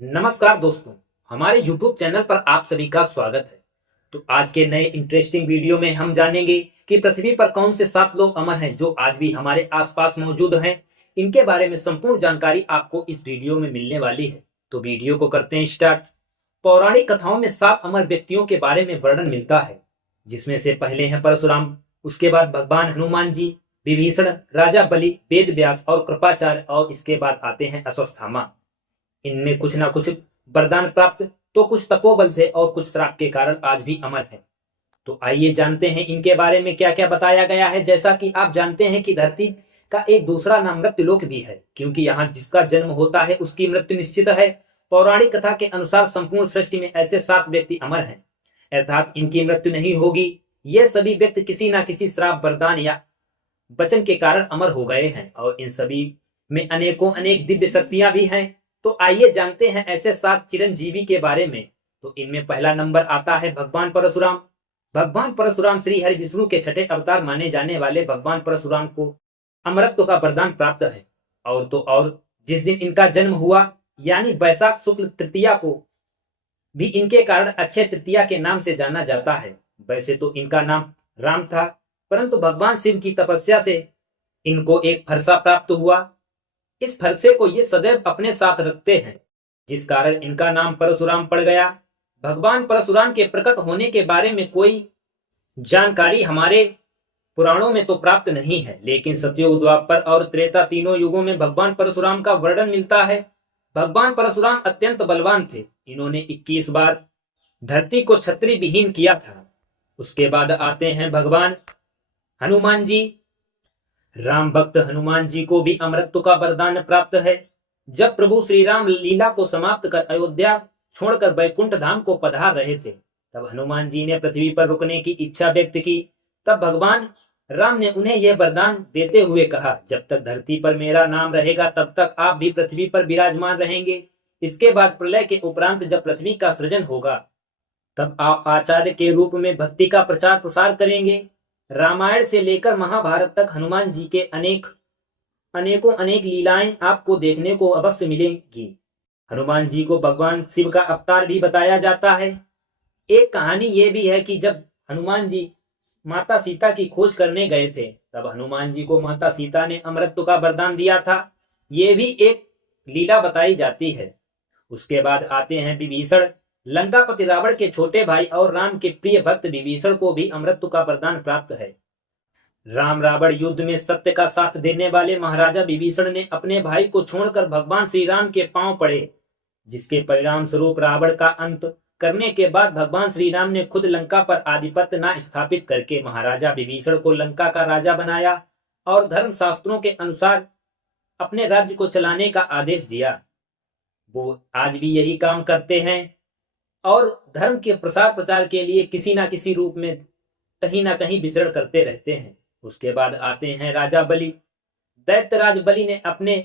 नमस्कार दोस्तों, हमारे YouTube चैनल पर आप सभी का स्वागत है। तो आज के नए इंटरेस्टिंग वीडियो में हम जानेंगे कि पृथ्वी पर कौन से 7 लोग अमर हैं जो आज भी हमारे आसपास मौजूद हैं। इनके बारे में संपूर्ण जानकारी आपको इस वीडियो में मिलने वाली है। तो वीडियो को करते हैं स्टार्ट। पौराणिक कथाओं में 7 अमर व्यक्तियों के बारे में वर्णन मिलता है, जिसमें से पहले हैं परशुराम, उसके बाद भगवान हनुमान जी, विभीषण, राजा बलि, वेद व्यास और कृपाचार्य, और इसके बाद आते हैं अश्वत्थामा। इनमें कुछ ना कुछ वरदान प्राप्त, तो कुछ तपोबल से और कुछ श्राप के कारण आज भी अमर है। तो आइए जानते हैं इनके बारे में क्या क्या बताया गया है। जैसा कि आप जानते हैं कि धरती का एक दूसरा नाम मृत्युलोक भी है, क्योंकि यहाँ जिसका जन्म होता है उसकी मृत्यु निश्चित है। पौराणिक कथा के अनुसार संपूर्ण सृष्टि में ऐसे 7 व्यक्ति अमर हैं, अर्थात इनकी मृत्यु नहीं होगी। ये सभी व्यक्ति किसी न किसी श्राप, वरदान या वचन के कारण अमर हो गए हैं, और इन सभी में अनेकों अनेक दिव्य शक्तियां भी हैं। तो आइए जानते हैं ऐसे 7 चिरंजीवी के बारे में। तो इनमें पहला नंबर आता है भगवान परशुराम। भगवान परशुराम श्री हरि विष्णु के छठे अवतार माने जाने वाले भगवान परशुराम को अमरत्व का वरदान प्राप्त है। और तो और जिस दिन इनका जन्म हुआ, यानी वैशाख शुक्ल तृतीया को भी इनके कारण अक्षय तृतीया के नाम से जाना जाता है। वैसे तो इनका नाम राम था, परंतु भगवान शिव की तपस्या से इनको एक फरसा प्राप्त हुआ। इस फरसे को ये सदैव अपने साथ रखते हैं, जिस कारण इनका नाम परशुराम पड़ गया। भगवान परशुराम के प्रकट होने के बारे में कोई जानकारी हमारे पुराणों में तो प्राप्त नहीं है, लेकिन सतयुग, द्वापर और त्रेता तीनों युगों में भगवान परशुराम का वर्णन मिलता है। भगवान परशुराम अत्यंत बलवान थे। इन्होंने 21 बार धरती को छत्री विहीन किया था। उसके बाद आते हैं भगवान हनुमान जी। राम भक्त हनुमान जी को भी अमरत्व का वरदान प्राप्त है। जब प्रभु श्री राम लीला को समाप्त कर अयोध्या छोड़कर बैकुंठ धाम को पधार रहे थे, तब हनुमान जी ने पृथ्वी पर रुकने की इच्छा व्यक्त की। तब भगवान राम ने उन्हें यह वरदान देते हुए कहा, जब तक धरती पर मेरा नाम रहेगा तब तक आप भी पृथ्वी पर विराजमान रहेंगे। इसके बाद प्रलय के उपरांत जब पृथ्वी का सृजन होगा, तब आप आचार्य के रूप में भक्ति का प्रचार प्रसार करेंगे। रामायण से लेकर महाभारत तक हनुमान जी के अनेकों अनेक लीलाएं आपको देखने को अवश्य मिलेंगी। हनुमान जी को भगवान शिव का अवतार भी बताया जाता है। एक कहानी यह भी है कि जब हनुमान जी माता सीता की खोज करने गए थे, तब हनुमान जी को माता सीता ने अमरत्व का वरदान दिया था। यह भी एक लीला बताई जाती है। उसके बाद आते हैं विभीषण। लंकापति रावण के छोटे भाई और राम के प्रिय भक्त विभीषण को भी अमरत्व का वरदान प्राप्त है। राम रावण युद्ध में सत्य का साथ देने वाले महाराजा विभीषण ने अपने भाई को छोड़कर भगवान श्री राम के पांव पड़े, जिसके परिणाम स्वरूप रावण का अंत करने के बाद भगवान श्री राम ने खुद लंका पर आधिपत्य न स्थापित करके महाराजा विभीषण को लंका का राजा बनाया और धर्म शास्त्रों के अनुसार अपने राज्य को चलाने का आदेश दिया। वो आज भी यही काम करते हैं और धर्म के प्रसार प्रचार के लिए किसी ना किसी रूप में कहीं ना कहीं विचरण करते रहते हैं। उसके बाद आते हैं राजा बलि। दैत्यराज बलि ने अपने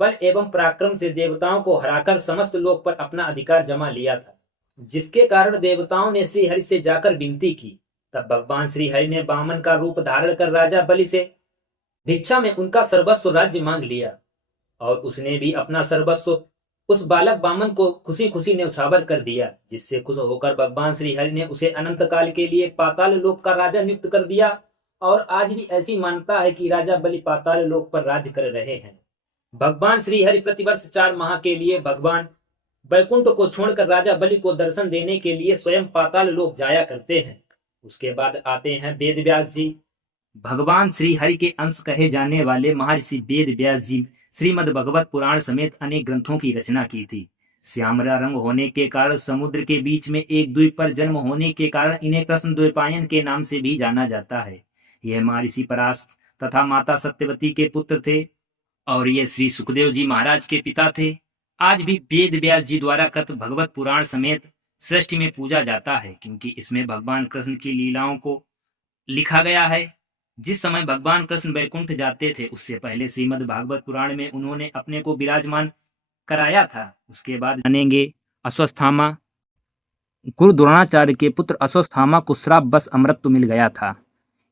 बल एवं पराक्रम से देवताओं को हराकर समस्त लोक पर अपना अधिकार जमा लिया था, जिसके कारण देवताओं ने श्री हरि से जाकर विनती की। तब भगवान श्री हरि ने वामन का रूप धारण कर राजा बलि से भिक्षा में उनका सर्वस्व राज्य मांग लिया, और उसने भी अपना सर्वस्व उस बालक वामन को खुशी खुशी न्यौछावर कर दिया, जिससे खुश होकर भगवान श्री हरि ने उसे अनंत काल के लिए पाताल लोक का राजा नियुक्त कर दिया। और आज भी ऐसी मान्यता है कि राजा बलि पाताल लोक पर राज्य कर रहे हैं। भगवान श्री हरि प्रतिवर्ष 4 माह के लिए भगवान बैकुंठ को छोड़कर राजा बलि को दर्शन देने के लिए स्वयं पाताल लोक जाया करते हैं। उसके बाद आते हैं वेद व्यास जी। भगवान श्री हरि के अंश कहे जाने वाले महर्षि वेद व्यास जी श्रीमद् भगवत पुराण समेत अनेक ग्रंथों की रचना की थी। श्यामला रंग होने के कारण, समुद्र के बीच में एक द्वीप पर जन्म होने के कारण इन्हें कृष्ण द्वैपायन के नाम से भी जाना जाता है। यह महर्षि पराशर तथा माता सत्यवती के पुत्र थे, और ये श्री सुखदेव जी महाराज के पिता थे। आज भी वेद व्यास जी द्वारा कृत भगवत पुराण समेत सृष्टि में पूजा जाता है, क्योंकि इसमें भगवान कृष्ण की लीलाओं को लिखा गया है। जिस समय भगवान कृष्ण वैकुंठ जाते थे, उससे पहले श्रीमद् भागवत पुराण में उन्होंने अपने को विराजमान कराया था। उसके बाद जानेंगे अश्वत्थामा। गुरु द्रोणाचार्य के पुत्र अश्वत्थामा को श्राप बस अमृत मिल गया था।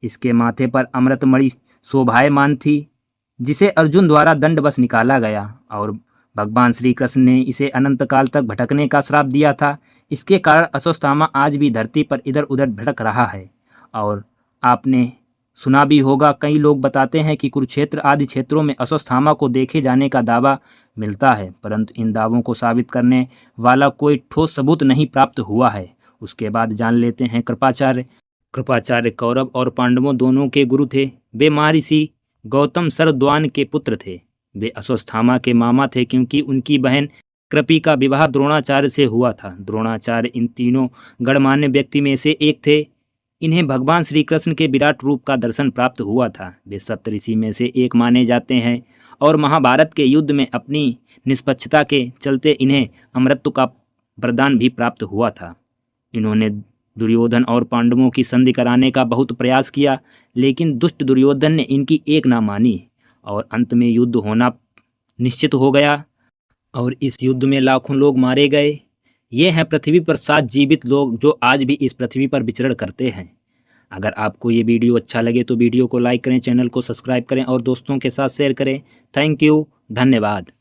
इसके माथे पर अमृत मणि शोभायमान थी, जिसे अर्जुन द्वारा दंड बस निकाला गया और भगवान श्री कृष्ण ने इसे अनंत काल तक भटकने का श्राप दिया था। इसके कारण अश्वत्थामा आज भी धरती पर इधर उधर भटक रहा है। और आपने सुना भी होगा, कई लोग बताते हैं कि कुरुक्षेत्र आदि क्षेत्रों में अश्वत्थामा को देखे जाने का दावा मिलता है, परंतु इन दावों को साबित करने वाला कोई ठोस सबूत नहीं प्राप्त हुआ है। उसके बाद जान लेते हैं कृपाचार्य। कृपाचार्य कौरव और पांडवों दोनों के गुरु थे। वे महर्षि गौतम सरद्वान के पुत्र थे। वे अश्वत्थामा के मामा थे, क्योंकि उनकी बहन कृपि का विवाह द्रोणाचार्य से हुआ था। द्रोणाचार्य इन तीनों गणमान्य व्यक्ति में से एक थे। इन्हें भगवान श्री कृष्ण के विराट रूप का दर्शन प्राप्त हुआ था। वे सप्तऋषि में से एक माने जाते हैं और महाभारत के युद्ध में अपनी निष्पक्षता के चलते इन्हें अमरत्व का वरदान भी प्राप्त हुआ था। इन्होंने दुर्योधन और पांडवों की संधि कराने का बहुत प्रयास किया, लेकिन दुष्ट दुर्योधन ने इनकी एक ना मानी और अंत में युद्ध होना निश्चित हो गया और इस युद्ध में लाखों लोग मारे गए। ये हैं पृथ्वी पर 7 जीवित लोग जो आज भी इस पृथ्वी पर विचरण करते हैं। अगर आपको ये वीडियो अच्छा लगे तो वीडियो को लाइक करें, चैनल को सब्सक्राइब करें और दोस्तों के साथ शेयर करें। थैंक यू, धन्यवाद।